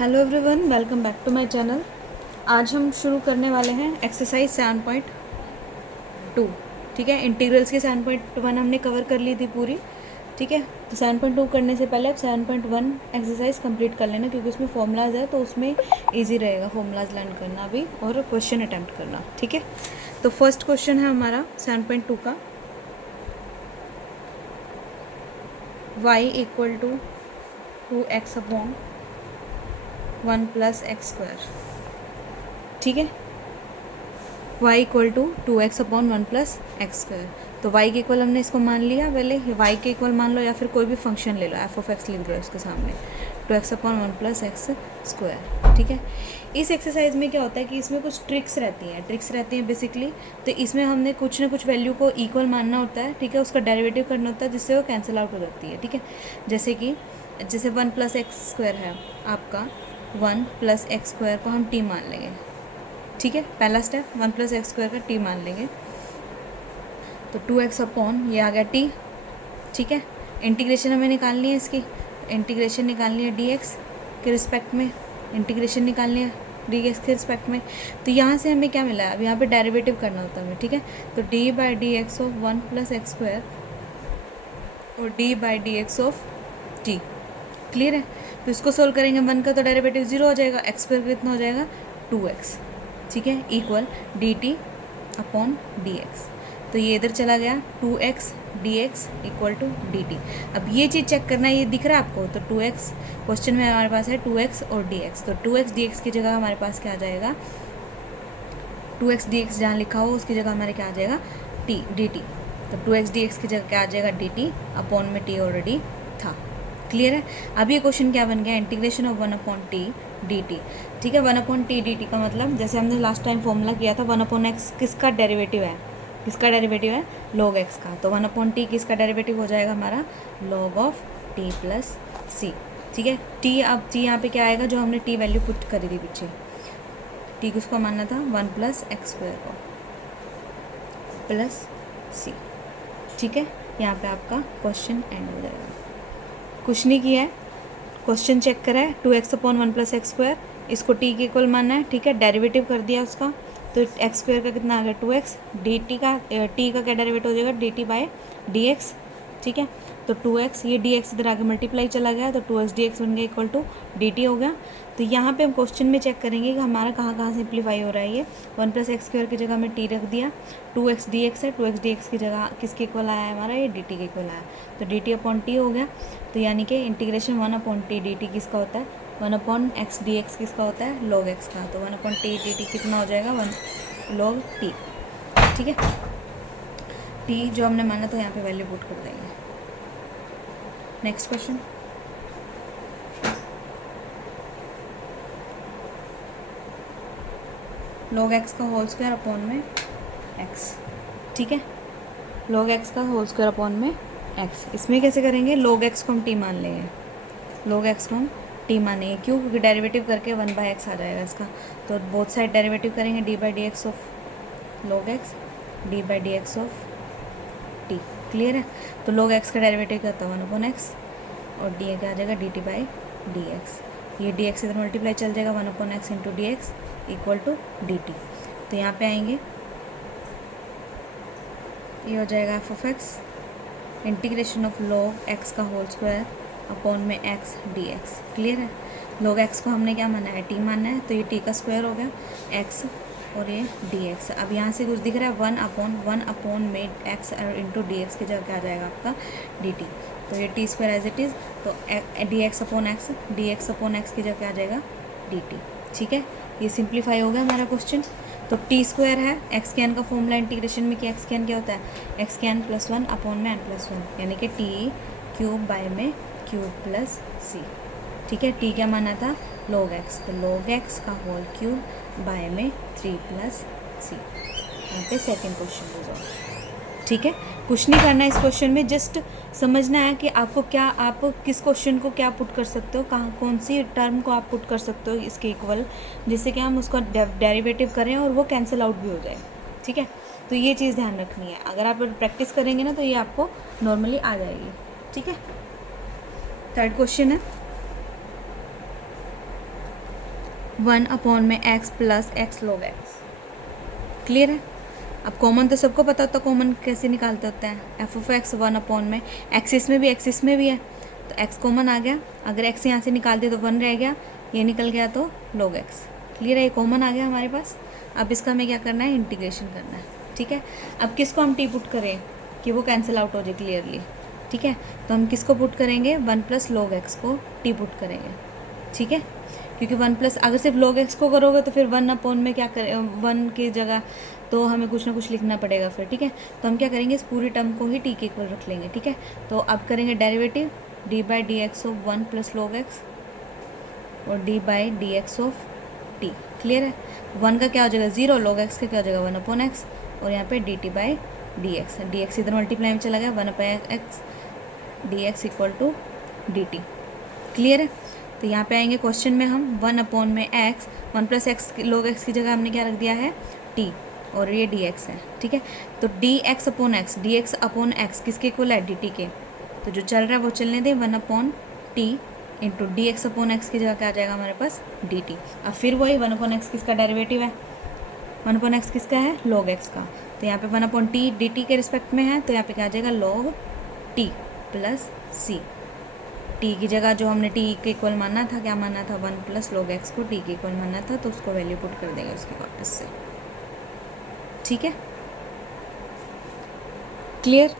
Hello everyone, welcome back to my channel. आज हम शुरू करने वाले हैं एक्सरसाइज 7.2। ठीक है, इंटीग्रल्स के 7.1 हमने कवर कर ली थी पूरी। ठीक है, तो 7.2 करने से पहले आप 7.1 एक्सरसाइज कंप्लीट कर लेना, क्योंकि उसमें फॉर्मूलाज है तो उसमें इजी रहेगा फॉर्मूलाज लर्न करना भी और क्वेश्चन अटैम्प्ट करना। ठीक है, तो फर्स्ट क्वेश्चन है हमारा 7.2 का, y equal to 2x upon 1 plus X square. ठीक है, y equal to 2x upon 1 plus X square. तो y के इक्वल हमने इसको मान लिया, पहले y के इक्वल मान लो या फिर कोई भी फंक्शन ले लो, एफ ऑफ एक्स लिख लो इसके सामने, 2x upon 1 plus X square. ठीक है, इस एक्सरसाइज में क्या होता है कि इसमें कुछ ट्रिक्स रहती हैं बेसिकली। तो इसमें हमने कुछ ना कुछ वैल्यू को इक्वल मानना होता है। ठीक है, उसका डेरिवेटिव करना होता है जिससे वो कैंसिल आउट हो जाती है। ठीक है, जैसे 1 प्लस एक्स स्क्वायर है आपका, 1 प्लस एक्स स्क्वायर को हम t मान लेंगे। ठीक है, पहला स्टेप 1 प्लस एक्स स्क्वायर का t मान लेंगे, तो 2x अपॉन ये आ गया t। ठीक है, इंटीग्रेशन हमें निकालनी है, इसकी इंटीग्रेशन निकालनी है dx के रिस्पेक्ट में, इंटीग्रेशन निकालनी है dx के रिस्पेक्ट में। तो यहाँ से हमें क्या मिला है, अब यहाँ पे डेरिवेटिव करना होता है हमें। ठीक है, तो d by D x of 1 plus X square और d by D x of t। Clear है, तो इसको सोल्व करेंगे, 1 का तो डेरिवेटिव 0 हो जाएगा, एक्स स्क्वायर कितना हो जाएगा 2x। ठीक है, इक्वल dt अपॉन dx। तो ये इधर चला गया, 2x dx equal to dt। अब ये चीज़ चेक करना है, ये दिख रहा है आपको, तो 2x क्वेश्चन में हमारे पास है 2x और dx, तो 2x dx की जगह हमारे पास क्या आ जाएगा, 2x dx जहाँ लिखा हो उसकी जगह हमारे क्या आ जाएगा dt। तो 2x dx की जगह क्या आ जाएगा dt, अपॉन में t ऑलरेडी था। क्लियर है, अब ये क्वेश्चन क्या बन गया, integration of 1 upon T D T. ठीक है, 1 अपॉन टी डी टी का मतलब जैसे हमने लास्ट टाइम फॉर्मूला किया था, 1 अपॉन एक्स किसका डेरिवेटिव है, लॉग एक्स का। तो 1 अपॉन टी किसका डेरिवेटिव हो जाएगा हमारा, लॉग ऑफ टी प्लस सी। ठीक है, टी अब टी यहाँ पे क्या आएगा, जो हमने टी वैल्यू पुट करी थी पीछे, टी किसको मानना था 1 प्लस एक्स स्क्वायर को प्लस सी। ठीक है, यहाँ पे आपका क्वेश्चन एंड हो जाएगा। कुछ नहीं किया है, क्वेश्चन चेक करा है, 2x upon 1 plus X square, इसको t के इक्वल मानना है। ठीक है, डेरिवेटिव कर दिया उसका, तो एक्स स्क्वायर का कितना आ गया 2x, dt का t का क्या डेरिवेटिव हो जाएगा dt बाय dx। ठीक है, तो 2x, ये dx इधर आगे मल्टीप्लाई चला गया, तो 2x dx बन गया इक्वल टू dt हो गया। तो यहाँ पे हम क्वेश्चन में चेक करेंगे कि हमारा कहाँ कहाँ सिंप्लीफाई हो रहा है। ये 1 प्लस एक्स स्क्वायर की जगह में t रख दिया, 2x dx है, 2x dx की जगह किसके इक्वल आया है हमारा, ये dt के इक्वल आया, तो dt अपॉन t हो गया। तो यानी कि integration 1 upon T D T किसका होता है, 1 अपॉन एक्स डी एक्स किसका होता है, लॉग एक्स का। तो 1 अपॉन टी डी टी कितना हो जाएगा, 1 लॉग टी। ठीक है, टी जो हमने माना तो यहाँ पे वैल्यू पुट कर देंगे। नेक्स्ट क्वेश्चन, लॉग एक्स का होल स्क्वायर अपॉन में एक्स। ठीक है, लॉग एक्स का होल स्क्वायर अपॉन में एक्स, इसमें कैसे करेंगे, लॉग एक्स को हम टी मान लेंगे, लॉग एक्स को हम टी मानेंगे, क्यों, क्योंकि डेरिवेटिव करके 1 बाई एक्स आ जाएगा इसका। तो बोथ साइड डेरिवेटिव करेंगे, D by D x of log x, D by D x of T. Clear है, तो लॉग एक्स का डेरिवेटिव क्या होता है 1 अपॉन एक्स, और डी क्या आ जाएगा D T by D X, ये डी एक्स इधर मल्टीप्लाई चल जाएगा, 1 upon X into D X equal to D T. तो यहाँ पे आएंगे, ये हो जाएगा F of X integration of log X का होल स्क्वायर अपॉन में एक्स डी एक्स। क्लियर है, लॉग एक्स को हमने क्या माना है, टी मानना है, तो ये टी का स्क्वायर हो गया एक्स और ये डी एक्स। अब यहाँ से कुछ दिख रहा है 1 अपॉन में एक्स इंटू डी एक्स की जगह क्या आ जाएगा आपका डी टी। तो ये T square as it is, तो डी एक्स अपॉन एक्स की जगह क्या आ जाएगा डी टी। ठीक है, ये सिंप्लीफाई हो गया हमारा क्वेश्चन। तो टी स्क्वायर है, एक्स के एन का फॉर्मूला इंटीग्रेशन में, कि एक्स के एन क्या होता है, एक्स के एन प्लस 1 अपॉन में एन प्लस 1, यानी कि टी क्यूब बाय में क्यूब प्लस सी। ठीक है, टी क्या माना था लॉग एक्स, तो लॉग एक्स का होल क्यूब बाय में 3 प्लस सी। यहाँ पे सेकेंड क्वेश्चन रिजॉल्व। ठीक है, कुछ नहीं करना है इस क्वेश्चन में, जस्ट समझना है कि आपको क्या, आप किस क्वेश्चन को क्या पुट कर सकते हो, कहाँ कौन सी टर्म को आप पुट कर सकते हो इसके इक्वल, जिससे कि हम उसका डेरिवेटिव करें और वो कैंसिल आउट भी हो जाए। ठीक है, तो ये चीज़ ध्यान रखनी है, अगर आप प्रैक्टिस करेंगे ना तो ये आपको नॉर्मली आ जाएगी। ठीक है, थर्ड क्वेश्चन है, 1 अपॉन में x plus x log x। Clear है? अब कॉमन तो सबको पता होता है, कॉमन कैसे निकालते होते हैं। एफ ऑफ एक्स 1 अपॉन में एक्स इसमें भी है, तो एक्स कॉमन आ गया। अगर एक्स यहाँ से निकाल दिया तो 1 रह गया, ये निकल गया तो log x। क्लियर है? ये कॉमन आ गया हमारे पास। अब इसका हमें क्या करना है, इंटीग्रेशन करना है। ठीक है, अब किसको हम टी पुट करें कि वो कैंसिल आउट हो जाए क्लियरली। ठीक है, तो हम किसको पुट करेंगे, 1 प्लस log x को टी पुट करेंगे। ठीक है, क्योंकि 1 प्लस अगर सिर्फ log x को करोगे तो फिर 1 अपॉन में क्या करें, 1 की जगह तो हमें कुछ ना कुछ लिखना पड़ेगा फिर। ठीक है, तो हम क्या करेंगे, इस पूरी टर्म को ही टी के इक्वल रख लेंगे। ठीक है, तो अब करेंगे derivative D by D x of 1 plus log x और D by D x of T. Clear है? 1 का क्या हो जाएगा 0, log x का क्या हो जाएगा 1 अपॉन एक्स, और यहाँ पे D T by D x इधर मल्टीप्लाई में चला गया, 1 upon X D X equal to D T. Clear है? तो यहाँ पे आएंगे क्वेश्चन में हम 1 अपॉन में x, 1 plus x log x की जगह हमने क्या रख दिया है टी, और ये डी एक्स है। ठीक है, तो डी एक्स अपॉन एक्स किसके इक्वल है, डी टी के। तो जो चल रहा है वो चलने दें, 1 upon T into D X upon X की जगह क्या आ जाएगा हमारे पास डी टी। अब फिर वही 1 अपॉन एक्स किसका डेरिवेटिव है, 1 अपॉन एक्स किसका है log x का। तो यहाँ पे 1 अपॉन टी डी टी के रिस्पेक्ट में है, तो यहाँ पे क्या आ जाएगा log टी प्लस सी। टी की जगह जो हमने टी के इक्वल माना था, क्या माना था 1 प्लस log x को टी के इक्वल माना था, तो उसको वैल्यू पुट कर देंगे उसकी वापस से। ठीक है, क्लियर?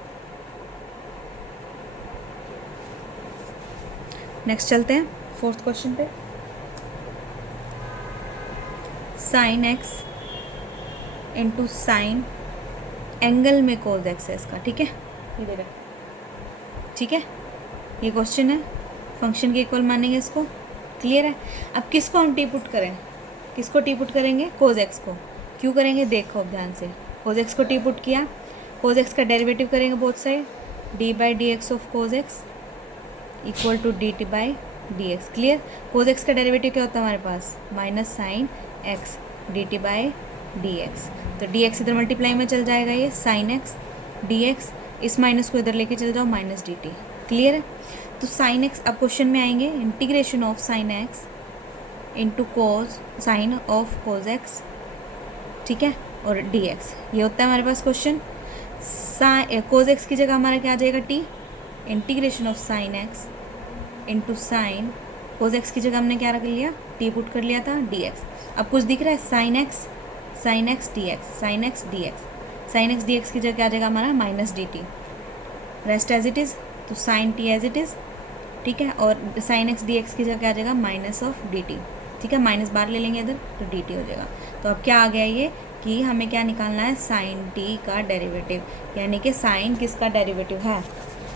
नेक्स्ट चलते हैं 4th क्वेश्चन पे। Sine x into sine angle में कोस एक्स है इसका। ठीक है, ये देखा। ठीक है, ये क्वेश्चन है, फंक्शन के इक्वल मानेंगे इसको। क्लियर है? अब किसको हम टी पुट करें, किसको टी पुट करेंगे, कोस एक्स को। क्यों करेंगे देखो ध्यान से, कोस एक्स को टी पुट किया, कोस एक्स का डेरिवेटिव करेंगे both side, d by D x of cos x equal to D T by D x. Clear? Cos x का डेरिवेटिव क्या होता है हमारे पास, minus sine x d T by D x. तो D x इधर multiply में चल जाएगा, ये साइन एक्स डी एक्स, इस माइनस को इधर लेके चल जाओ, माइनस डी टी। क्लियर है? तो साइन एक्स, अब क्वेश्चन में आएंगे integration of sine x into cos sign of cos x. ठीक है, और डी एक्स, ये होता है हमारे पास क्वेश्चन। कोस एक्स की जगह हमारा क्या आ जाएगा T, integration of sine x into sine cos x की जगह हमने क्या रख लिया, टी पुट कर लिया था डी एक्स। अब कुछ दिख रहा है, sine x D x, sine x D x की जगह क्या आ जाएगा हमारा minus d t, rest as it is, तो sine t as it is. ठीक है, और साइन एक्स डी एक्स की जगह क्या आ जाएगा माइनस ऑफ डी टी। ठीक है, माइनस बार ले लेंगे इधर तो डी टी हो जाएगा। तो अब क्या आ गया ये कि हमें क्या निकालना है, साइन टी का डेरिवेटिव, यानी कि साइन किसका डेरिवेटिव है,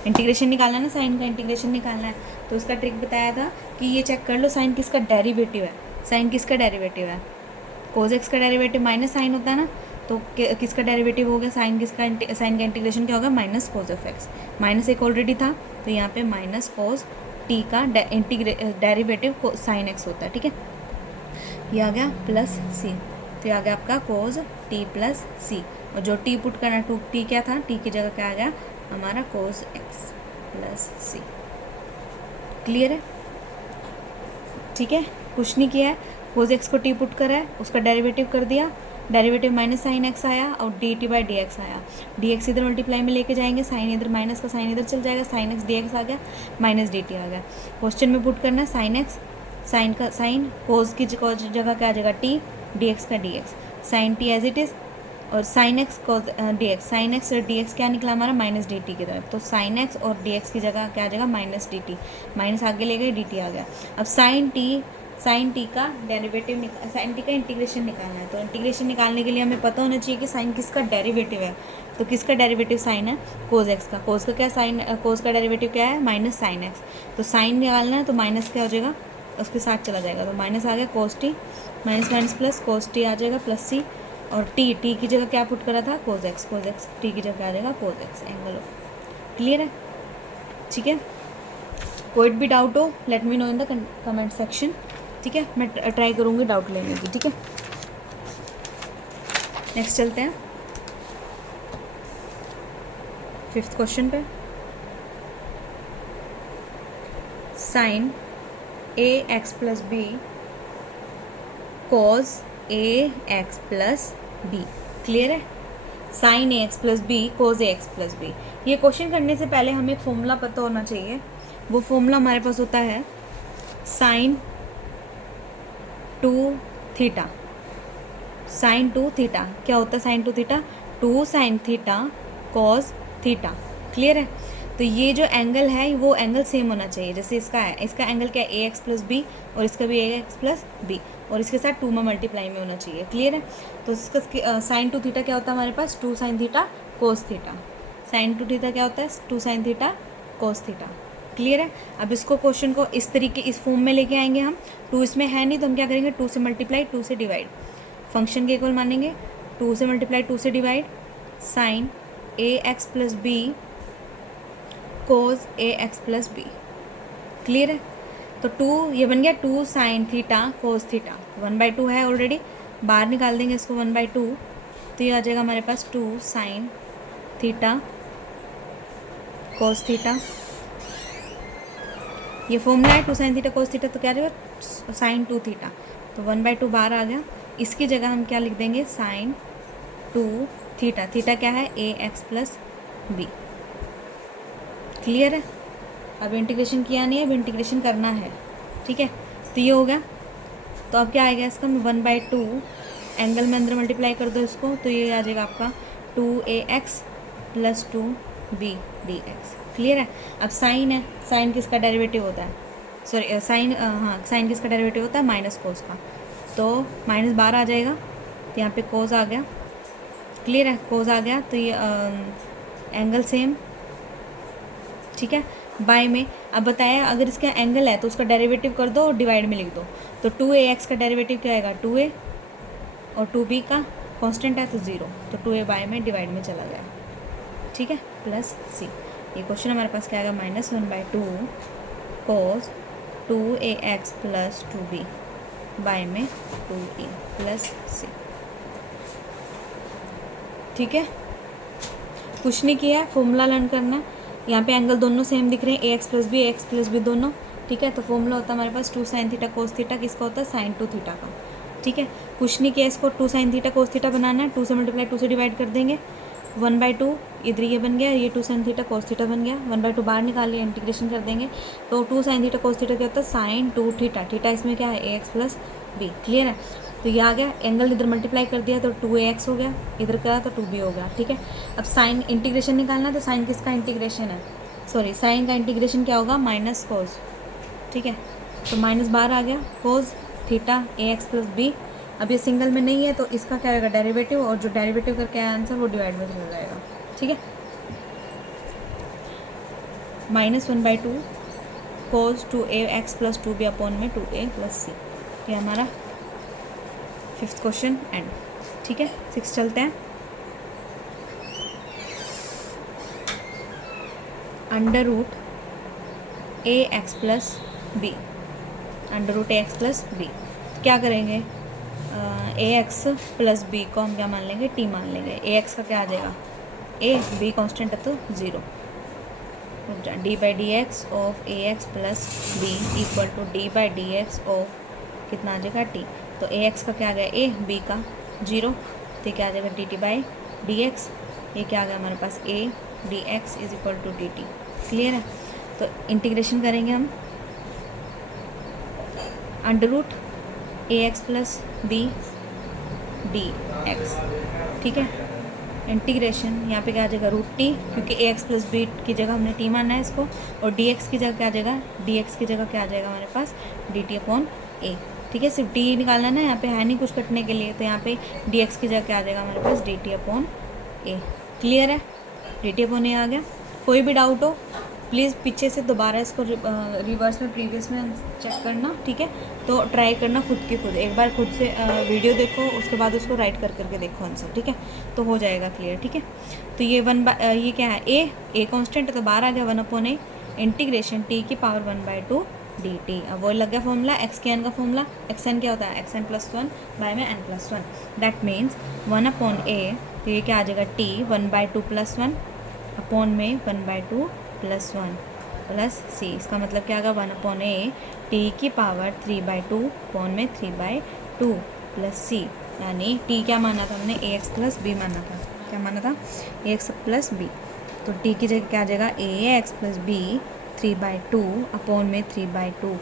इंटीग्रेशन निकालना है ना, साइन का इंटीग्रेशन निकालना है। तो उसका ट्रिक बताया था कि ये चेक कर लो साइन किसका डेरिवेटिव है, साइन किसका डेरिवेटिव है, कोस एक्स का डेरिवेटिव माइनस साइन होता है ना, तो किसका डेरिवेटिव हो गया, साइन किसका, साइन का इंटीग्रेशन क्या होगा minus cos of x, minus एक ऑलरेडी था तो यहाँ पे माइनस कोस टी का डेरिवेटिव साइन एक्स होता है। ठीक है, ये आ गया प्लस सी, तो ये आ गया आपका कोस टी प्लस सी, और जो टी पुट करना, टू टी क्या था, टी की जगह क्या आ गया हमारा कोस एक्स प्लस सी। क्लियर है? ठीक है, कुछ नहीं किया है, कोस एक्स को टी पुट करा है, उसका डेरिवेटिव कर दिया, डेरिवेटिव माइनस साइन एक्स आया और D T by D x आया, डी एक्स इधर मल्टीप्लाई में लेके जाएंगे, साइन इधर माइनस का साइन इधर चल जाएगा, साइन एक्स डी एक्स आ गया, माइनस डी टी आ गया। क्वेश्चन में पुट करना है साइन एक्स, साइन का साइन, कोस की जगह क्या आ जाएगा टी, डी एक्स का d x, sine t as it is, और sine x cos d x, sine x और डी एक्स क्या निकला हमारा माइनस डी टी की तरफ, तो साइन एक्स और डी एक्स की जगह क्या आ जाएगा माइनस डी टी, माइनस आगे ले गए डी टी आ गया। अब साइन टी का डेरिवेटिव, साइन टी का इंटीग्रेशन निकालना है, तो इंटीग्रेशन निकालने के लिए हमें पता होना चाहिए कि साइन किसका डेरिवेटिव है, तो किसका डेरिवेटिव साइन है कोस एक्स का, कोस का क्या साइन, कोस का डेरिवेटिव क्या है माइनस साइन एक्स, तो साइन निकालना है तो माइनस क्या हो जाएगा उसके साथ चला जाएगा, तो माइनस आ गया cos t, minus minus plus cos t आ जाएगा प्लस सी, और टी की जगह क्या पुट करा था कोस एक्स टी की जगह आ जाएगा cos x angle of. Clear है? ठीक है, कोई भी डाउट हो let me know in the comment section. ठीक है, मैं ट्राई करूँगी डाउट लेने की। ठीक है, नेक्स्ट चलते हैं 5th क्वेश्चन पे। Sign A x plus be cause A x plus B. Clear है? Sign A x plus be cause A x plus B. ये क्वेश्चन करने से पहले हमें एक फॉर्मूला पता होना चाहिए। वो फॉर्मूला हमारे पास होता है sign to theta. Sign to theta क्या होता है? Sign to theta two sine theta cos theta. Clear है? तो ये जो एंगल है वो एंगल सेम होना चाहिए। जैसे इसका है, इसका एंगल क्या है? ए एक्स प्लस बी, और इसका भी ए एक्स प्लस बी, और इसके साथ 2 में मल्टीप्लाई में होना चाहिए। क्लियर है? तो इसका साइन टू थीटा क्या होता है हमारे पास? 2 sine theta cos theta. Sign to theta क्या होता है? 2 sine theta cos theta. Clear है? अब इसको क्वेश्चन को इस तरीके इस फॉर्म में लेके आएंगे हम। 2 इसमें है नहीं तो हम क्या करेंगे? 2 से मल्टीप्लाई, 2 से डिवाइड, फंक्शन के इक्वल मानेंगे। 2 से मल्टीप्लाई, 2 से डिवाइड, साइन ए एक्स प्लस बी कोज ए एक्स प्लस बी। क्लियर है? तो 2 ये बन गया 2 साइन थीटा कोस थीटा। 1/2 है ऑलरेडी, बाहर निकाल देंगे इसको 1/2, तो ये आ जाएगा हमारे पास 2 साइन थीटा कोस थीटा। ये फॉर्मूला है 2 साइन थीटा कोस थीटा, तो क्या आ जाएगा? Sine 2 theta. तो 1/2 बाहर आ गया। इसकी जगह हम क्या लिख देंगे? Sign 2 theta. थीटा क्या है? ए एक्स प्लस बी। क्लियर है? अब इंटीग्रेशन किया नहीं है, अब इंटीग्रेशन करना है। ठीक है? तो ये हो गया। तो अब क्या आएगा इसका? 1/2 एंगल में अंदर मल्टीप्लाई कर दो इसको, तो ये आ जाएगा आपका 2ax plus 2b dx। Clear है? अब साइन है, साइन किसका डेरिवेटिव होता है? सॉरी साइन, हाँ साइन किसका डेरिवेटिव होता है? माइनस कोस का। तो माइनस बाहर आ जाएगा, तो यहाँ पे कोस आ गया। क्लियर है? कोस आ गया, तो ये एंगल सेम। ठीक है? बाय में अब बताया अगर इसका एंगल है तो उसका डेरिवेटिव कर दो और डिवाइड में लिख दो। तो 2ax का डेरिवेटिव क्या आएगा? 2a, और 2b का कांस्टेंट है तो 0, तो 2a बाय में डिवाइड में चला गया। ठीक है? Plus c। ये क्वेश्चन हमारे पास क्या आएगा? -1/2 cos 2ax plus 2b bye में 2a प्लस c। ठीक है? कुछ नहीं किया है, फॉर्मूला लर्न करना है। यहाँ पे एंगल दोनों सेम दिख रहे हैं, ए एक्स प्लस बी दोनों। ठीक है? तो फॉर्मूला होता है हमारे पास 2 साइन थीटा कोस थीटा। किसका होता है? साइन 2 थीटा का। ठीक है? कुछ नहीं किया, इसको 2 साइन थीटा कोस थीटा बनाना है। 2 से मल्टीप्लाई, 2 से डिवाइड कर देंगे। 1/2 इधर ये बन गया, ये 2 साइन थीटा कोस थीटा बन गया। 1/2 बाहर निकाल लिया, इंटीग्रेशन कर देंगे। तो 2 साइन थीटा कोस थीटा क्या होता है? Sign 2 theta. थीटा इसमें क्या है? ए एक्स प्लस बी। क्लियर है? तो ये आ गया, एंगल इधर मल्टीप्लाई कर दिया तो 2ax हो गया, इधर करा तो 2b हो गया। ठीक है? अब साइन इंटीग्रेशन निकालना है, तो साइन किसका इंटीग्रेशन है? सॉरी साइन का इंटीग्रेशन क्या होगा? Minus cos. ठीक है? तो माइनस बाहर आ गया, कोस थीटा ए एक्स प्लस बी। अब ये सिंगल में नहीं है तो इसका क्या रहेगा? डेरिवेटिव, और जो डेरिवेटिव करके आया आंसर वो डिवाइड में चला जाएगा। ठीक है? -1/2 कोस 2ax प्लस 2b अपॉन में 2a प्लस c। ये हमारा 5th क्वेश्चन एंड। ठीक है? 6 चलते हैं। Under root a x plus b. Under root a x plus b क्या करेंगे? ए एक्स प्लस बी को हम क्या मान लेंगे? टी मान लेंगे। ए एक्स का क्या आ जाएगा? ए, बी कांस्टेंट है तो 0। d/dx of A x plus B equal to d/dx of कितना आ जाएगा? टी। तो ए एक्स का क्या आ गया? ए, बी का 0, तो क्या आ जाएगा? dt/dx। ये क्या आ गया हमारे पास? A dx is equal to dt। Clear है? तो इंटीग्रेशन करेंगे हम under root a x plus b d x. ठीक है? इंटीग्रेशन यहाँ पे क्या आ जाएगा? रूट टी, क्योंकि ए एक्स प्लस बी की जगह हमने टी माना है इसको, और डी एक्स की जगह क्या आ जाएगा? डी एक्स की जगह क्या आ जाएगा हमारे पास? डी टी अपॉन ए। ठीक है? सिर्फ डी निकालना है ना, यहाँ पे है नहीं कुछ कटने के लिए, तो यहाँ पे डी एक्स की जगह क्या आ जाएगा हमारे पास? डी टी अपॉन ए। क्लियर है? डी टी अपॉन ए आ गया। कोई भी डाउट हो प्लीज़ पीछे से दोबारा इसको रिवर्स में प्रीवियस में चेक करना। ठीक है? तो ट्राई करना खुद की खुद, एक बार खुद से वीडियो देखो, उसके बाद उसको राइट करके देखो आंसर। ठीक है? तो हो जाएगा क्लियर। ठीक है? तो ये ये क्या है? ए कांस्टेंट है तो बाहर आ गया 1/a इंटीग्रेशन टी की पावर 1/2 dt। अब वो लग गया फॉर्मूला एक्स के एन का फॉर्मूला। एक्स एन क्या होता है? एक्स एन प्लस 1 बाय में n plus 1। That means 1/a, तो ये क्या आ जाएगा? टी 1/2 प्लस 1 अपॉन में 1/2 प्लस 1 प्लस सी। इसका मतलब क्या आएगा? 1/a टी की पावर 3/2 अपॉन में 3/2 टू प्लस सी, यानी टी क्या माना था हमने, ए एक्स प्लस बी माना था। क्या माना था, ए एक्स प्लस बी। तो टी की जगह क्या आ जाएगा, ए एक्स प्लस बी 3/2 अपॉन में 3/2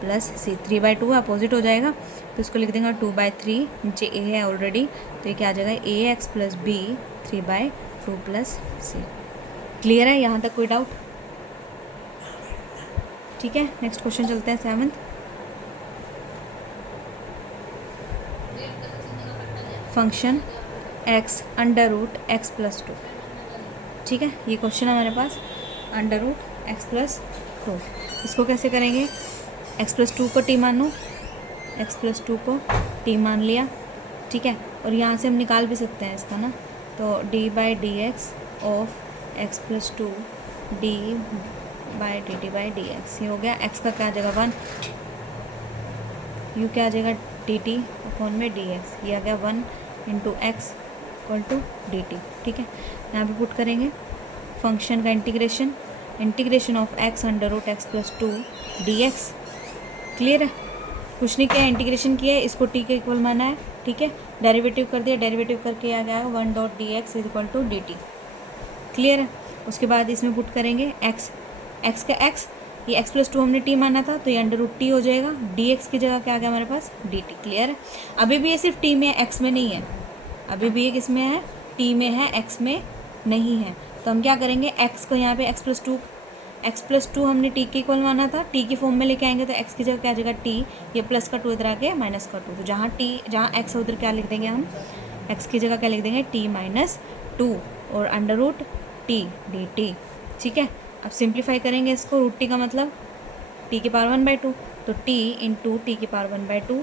प्लस सी। 3/2 अपोजिट हो जाएगा तो इसको लिख देंगे 2/3, नीचे ए है ऑलरेडी, तो ये क्या आ जाएगा, ए एक्स प्लस बी 3/2 प्लस सी। क्लियर है, यहाँ तक कोई डाउट? ठीक है, नेक्स्ट क्वेश्चन चलते हैं 7th। Function X under root X plus 2। ठीक है, ये क्वेश्चन है हमारे पास, अंडर रूट एक्स प्लस 2। इसको कैसे करेंगे, एक्स प्लस 2 को टी मानो, एक्स प्लस 2 को टी मान लिया। ठीक है, और यहाँ से हम निकाल भी सकते हैं इसका ना, तो D by D x of x plus 2 D by D T by D X. ये हो गया, एक्स का क्या आ जाएगा 1, यू क्या आ जाएगा डी टी अपॉन में डी एक्स। ये आ गया 1 into X equal to D T. ठीक है, यहाँ पे पुट करेंगे फंक्शन का integration, integration of X under root X plus 2 D x. Clear है, कुछ नहीं किया, इंटीग्रेशन किया है, इसको टी के इक्वल माना है। ठीक है, डेरिवेटिव कर दिया, डेरिवेटिव करके आ गया 1 dot D X is equal to D T. Clear है, उसके बाद इसमें पुट करेंगे एक्स, एक्स का एक्स, ये एक्स प्लस 2 हमने टी माना था तो ये अंडर रूट टी हो जाएगा, डी एक्स की जगह क्या आ गया हमारे पास, डी टी। क्लियर है, अभी भी ये सिर्फ टी में है, एक्स में नहीं है, अभी भी ये किस में है, टी में है, एक्स में नहीं है। तो हम क्या करेंगे, एक्स को यहाँ पे एक्स प्लस टू हमने टी के इक्वल माना था, टी की फॉर्म में लेके आएंगे तो एक्स की जगह क्या आ जाएगा टी, ये प्लस का 2 इधर आ गया माइनस का 2, तो जहाँ एक्स है उधर क्या लिख देंगे हम, एक्स की जगह क्या लिख देंगे टी माइनस 2 और under root T D T. ठीक है, अब सिंप्लीफाई करेंगे इसको, रूट टी का मतलब टी की पावर 1/2, तो टी इंटू टी की पावर 1/2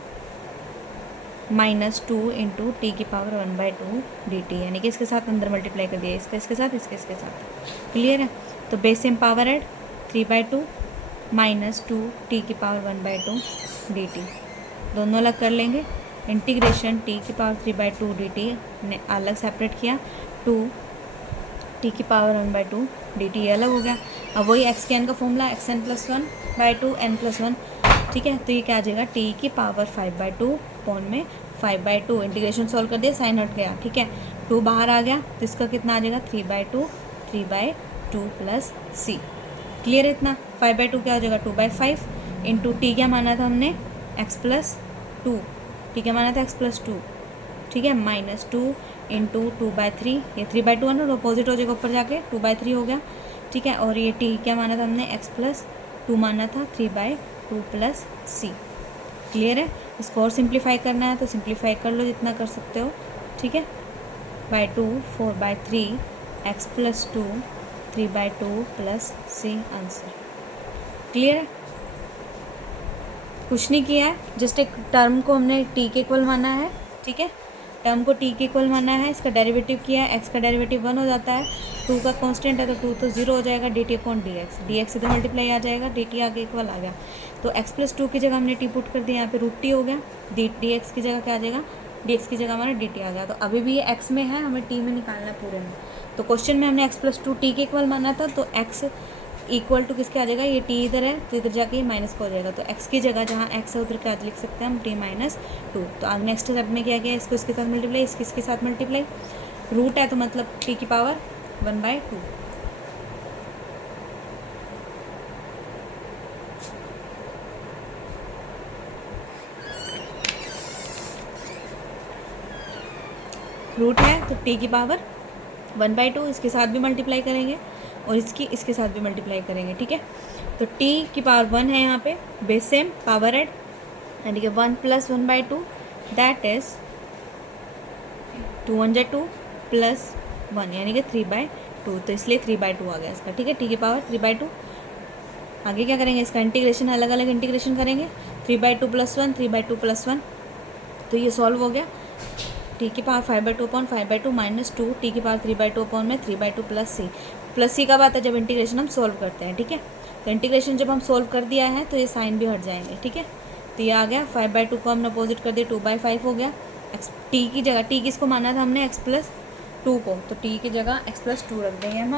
माइनस 2 इंटू टी की पावर 1/2 डी टी, यानी कि इसके साथ अंदर मल्टीप्लाई कर दिया, इसका इसके साथ, इसके इसके साथ। क्लियर है, तो base same power add 3/2 minus 2 T की पावर 1/2 डी टी, दोनों अलग कर लेंगे। इंटीग्रेशन टी की पावर 3/2 डी टी ने अलग सेपरेट किया, 2 टी की पावर 1/2 डी टी अलग हो गया। अब वही एक्स के एन का formula, X N plus 1/2 N plus 1। ठीक है, तो ये क्या आ जाएगा, टी की पावर 5/2 अपॉन में 5/2, इंटीग्रेशन सॉल्व कर दिया, साइन हट गया। ठीक है, 2 बाहर आ गया तो इसका कितना आ जाएगा 3/2 प्लस सी। क्लियर है इतना, 5/2 क्या हो जाएगा 2/5 इंटू टी क्या माना था हमने, एक्स प्लस 2, टी क्या माना था एक्स प्लस 2। ठीक है, माइनस 2 इंटू 2/3, ये 3/2 है ना, अपोजिट हो जाएगा ऊपर जाके, 2/3 हो गया। ठीक है, और ये टी क्या माना था हमने, एक्स प्लस 2 माना था, 3/2 प्लस सी। क्लियर है, इसको और सिंप्लीफाई करना है तो सिंप्लीफाई कर लो जितना कर सकते हो। ठीक है, by 2 4/3 X plus 2 3/2 plus C answer. Clear है, कुछ नहीं किया है, जस्ट एक टर्म को हमने टी के इक्वल माना है। ठीक है, टर्म को टी के इक्वल माना है, इसका डेरिवेटिव किया है, एक्स का डेरिवेटिव 1 हो जाता है, 2 का कांस्टेंट है तो 2 तो 0 हो जाएगा, D T upon D x इधर मल्टीप्लाई आ जाएगा, डी टी आगे इक्वल आ गया, तो एक्स प्लस 2 की जगह हमने टी पुट कर दिया, यहाँ पे रूट टी हो गया, डी एक्स की जगह क्या आ जाएगा, डी एक्स की जगह हमारा डी टी आ गया। तो अभी भी ये एक्स में है, हमें टी में निकालना है पूरे में। तो क्वेश्चन में हमने एक्स प्लस 2 टी के इक्वल माना था, तो एक्स इक्वल टू किसके आ जाएगा, ये टी इधर है तो इधर जाके माइनस का हो जाएगा, तो एक्स की जगह जहाँ एक्स है उधर क्या लिख सकते हैं हम, टी माइनस 2। तो आगे नेक्स्ट स्टेप में क्या गया, इसको इसके साथ मल्टीप्लाई, इसके साथ मल्टीप्लाई, रूट है तो मतलब टी की पावर 1/2। रूट है तो टी की पावर 1/2, इसके साथ भी मल्टीप्लाई करेंगे और इसके साथ भी मल्टीप्लाई करेंगे। ठीक है, तो टी की पावर 1 है यहाँ पे, बेस सेम पावर एड, यानी कि 1 प्लस 1/2 दैट इज 2 1 2 प्लस 1 यानी कि 3/2, तो इसलिए 3/2 आ गया इसका। ठीक है, टी की पावर 3/2। आगे क्या करेंगे, इसका इंटीग्रेशन अलग अलग इंटीग्रेशन करेंगे, 3/2 प्लस 1 3/2 प्लस 1, तो ये सॉल्व हो गया। टी की पावर 5/2 अपॉन 5/2 माइनस 2 टी की पावर 3/2 अपॉन में 3/2 प्लस सी का बात है जब इंटीग्रेशन हम सॉल्व करते हैं। ठीक है, तो इंटीग्रेशन जब हम सॉल्व कर दिया है तो ये साइन भी हट जाएंगे। ठीक है, तो ये आ गया 5/2 को हमने अपोजिट कर दिया, 2/5 हो गया। एक्स टी की जगह, टी किसको माना था हमने, एक्स प्लस 2 को, तो टी की जगह एक्स प्लस 2 रख देंगे हम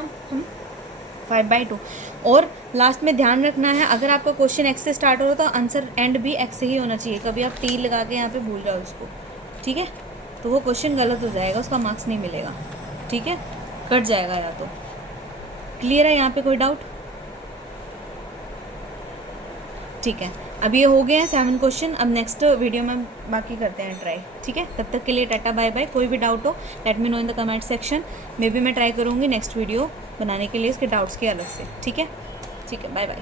5/2। और लास्ट में ध्यान रखना है, अगर आपका क्वेश्चन एक्स से स्टार्ट हो रहा तो आंसर एंड भी एक्स से ही होना चाहिए। कभी आप टी लगा के यहाँ पे भूल जाओ उसको, ठीक है, तो वो क्वेश्चन गलत हो जाएगा, उसका मार्क्स नहीं मिलेगा, ठीक है, कट जाएगा या तो। क्लियर है यहाँ पे कोई डाउट? ठीक है, अब ये हो गए हैं 7 क्वेश्चन। अब नेक्स्ट वीडियो में बाकी करते हैं ट्राई, ठीक है। तब तक के लिए टाटा बाय बाय। कोई भी डाउट हो let me know in the comment section, may be मैं ट्राई करूँगी नेक्स्ट वीडियो बनाने के लिए इसके डाउट्स के अलग से, ठीक है। ठीक है, बाय बाय।